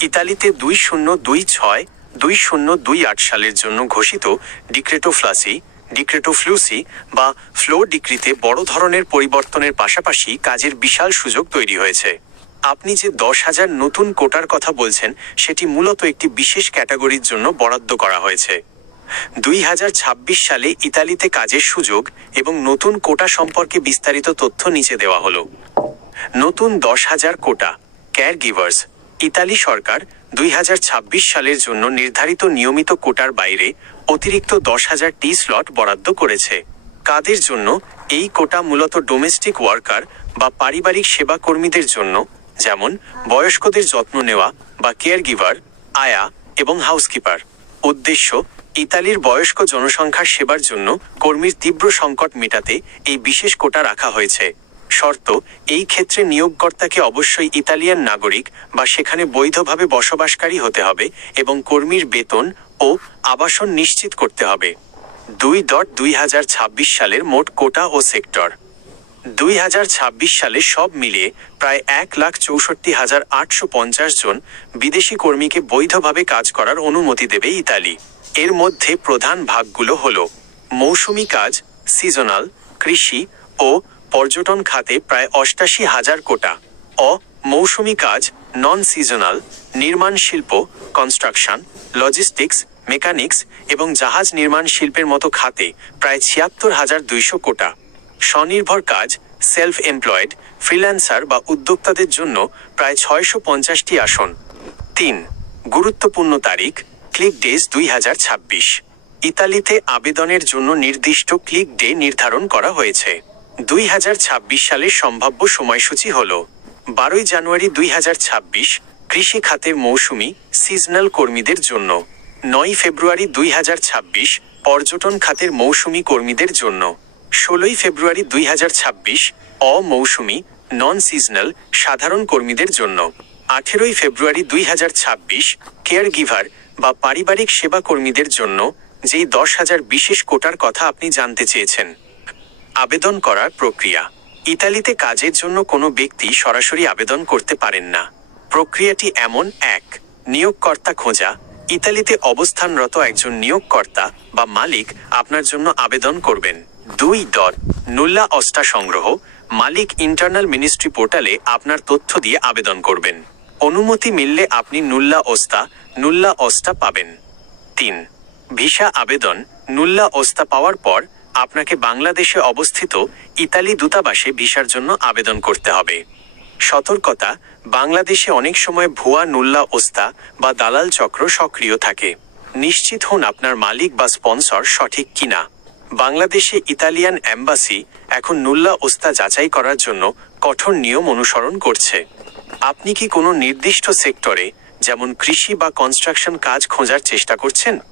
ইতালিতে দুই শূন্য দুই ছয়, দুই শূন্য দুই আট সালের জন্য ঘোষিত ডিক্রেটো ফ্লাসি, ডিক্রেটো ফ্লুসি বা ফ্লো ডিক্রিতে বড় ধরনের পরিবর্তনের পাশাপাশি কাজের বিশাল সুযোগ তৈরি হয়েছে। আপনি যে দশ হাজার নতুন কোটার কথা বলছেন, সেটি মূলত একটি বিশেষ ক্যাটাগরির জন্য বরাদ্দ করা হয়েছে। দুই হাজার ছাব্বিশ সালে ইতালিতে কাজের সুযোগ এবং নতুন কোটা সম্পর্কে বিস্তারিত তথ্য নিচে দেওয়া হলো। নতুন দশ হাজার কোটা কেয়ার গিভার্স ইতালি সরকার দুই হাজার ছাব্বিশ সালের জন্য নির্ধারিত নিয়মিত কোটার বাইরে অতিরিক্ত দশ হাজার টি স্লট বরাদ্দ করেছে। কাদের জন্য? এই কোটা মূলত ডোমেস্টিক ওয়ার্কার বা পারিবারিক সেবা কর্মীদের জন্য, যেমন বয়স্কদের যত্ন নেওয়া বা কেয়ার গিভার আয়া এবং হাউসকিপার। উদ্দেশ্য, ইতালির বয়স্ক জনসংখ্যার সেবার জন্য কর্মীর তীব্র সংকট মেটাতে এই বিশেষ কোটা রাখা হয়েছে। শর্ত, এই ক্ষেত্রে নিয়োগকর্তাকে অবশ্যই ইতালিয়ান নাগরিক বা সেখানে বৈধভাবে বসবাসকারী হতে হবে এবং কর্মীর বেতন ও আবাসন নিশ্চিত করতে হবে। দুই ডট দুই হাজার ছাব্বিশ সালের মোট কোটা ও সেক্টর। দুই হাজার ছাব্বিশ সালে সব মিলিয়ে প্রায় এক লাখ চৌষট্টি হাজার আটশো পঞ্চাশ জন বিদেশি কর্মীকে বৈধভাবে কাজ করার অনুমতি দেবে ইতালি। এর মধ্যে প্রধান ভাগগুলো হল, মৌসুমি কাজ, সিজনাল, কৃষি ও পর্যটন খাতে প্রায় অষ্টাশি হাজার কোটা অ মৌসুমি কাজ নন সিজনাল নির্মাণ শিল্প কনস্ট্রাকশন লজিস্টিক্স মেকানিক্স এবং জাহাজ নির্মাণ শিল্পের মতো খাতে প্রায় ছিয়াত্তর হাজার দুইশো কোটা। স্বনির্ভর কাজ সেলফ এমপ্লয়েড ফ্রিল্যান্সার বা উদ্যোক্তাদের জন্য প্রায় ছয়শো পঞ্চাশটি আসন। তিন, গুরুত্বপূর্ণ তারিখ ক্লিক ডেজ দুই হাজার ছাব্বিশ। ইতালিতে আবেদনের জন্য নির্দিষ্ট ক্লিক ডে নির্ধারণ করা হয়েছে। দুই হাজার ছাব্বিশ সালের সম্ভাব্য সময়সূচি হল বারোই জানুয়ারি দুই হাজার ছাব্বিশ কৃষি খাতের মৌসুমি সিজনাল কর্মীদের জন্য, নয় ফেব্রুয়ারি দুই হাজার ছাব্বিশ পর্যটন খাতের মৌসুমি কর্মীদের জন্য, ষোলোই ফেব্রুয়ারি দুই হাজার ছাব্বিশ অমৌসুমি নন সিজনাল সাধারণ কর্মীদের জন্য, আঠেরোই ফেব্রুয়ারি দুই হাজার ছাব্বিশ কেয়ার গিভার বা পারিবারিক সেবা কর্মীদের জন্য, যেই দশ হাজার বিশেষ কোটার কথা আপনি জানতে চেয়েছেন। আবেদন করার প্রক্রিয়া। ইতালিতে কাজের জন্য কোনো ব্যক্তি সরাসরি আবেদন করতে পারেন না। প্রক্রিয়াটি এমন, এক, নিয়োগকর্তা খোঁজা। ইতালিতে অবস্থানরত একজন নিয়োগকর্তা বা মালিক আপনার জন্য আবেদন করবেন। দুই দর নুল্লা অস্টা সংগ্রহ। মালিক ইন্টারনাল মিনিস্ট্রি পোর্টালে আপনার তথ্য দিয়ে আবেদন করবেন। অনুমতি মিললে আপনি নুল্লা ওস্তা নুল্লা অস্তা পাবেন। তিন, ভিসা আবেদন। নুল্লা ওস্তা পাওয়ার পর আপনাকে বাংলাদেশে অবস্থিত ইতালি দূতাবাসে ভিসার জন্য আবেদন করতে হবে। সতর্কতা, বাংলাদেশে অনেক সময় ভুয়া নুল্লা ওস্তা বা দালাল চক্র সক্রিয় থাকে। নিশ্চিত হন আপনার মালিক বা স্পন্সর সঠিক কিনা। বাংলাদেশে ইতালিয়ান অ্যাম্বাসি এখন নুল্লা ওস্তা যাচাই করার জন্য কঠোর নিয়ম অনুসরণ করছে। আপনি কি কোনো নির্দিষ্ট সেক্টরে, যেমন কৃষি বা কনস্ট্রাকশন কাজ খোঁজার চেষ্টা করছেন?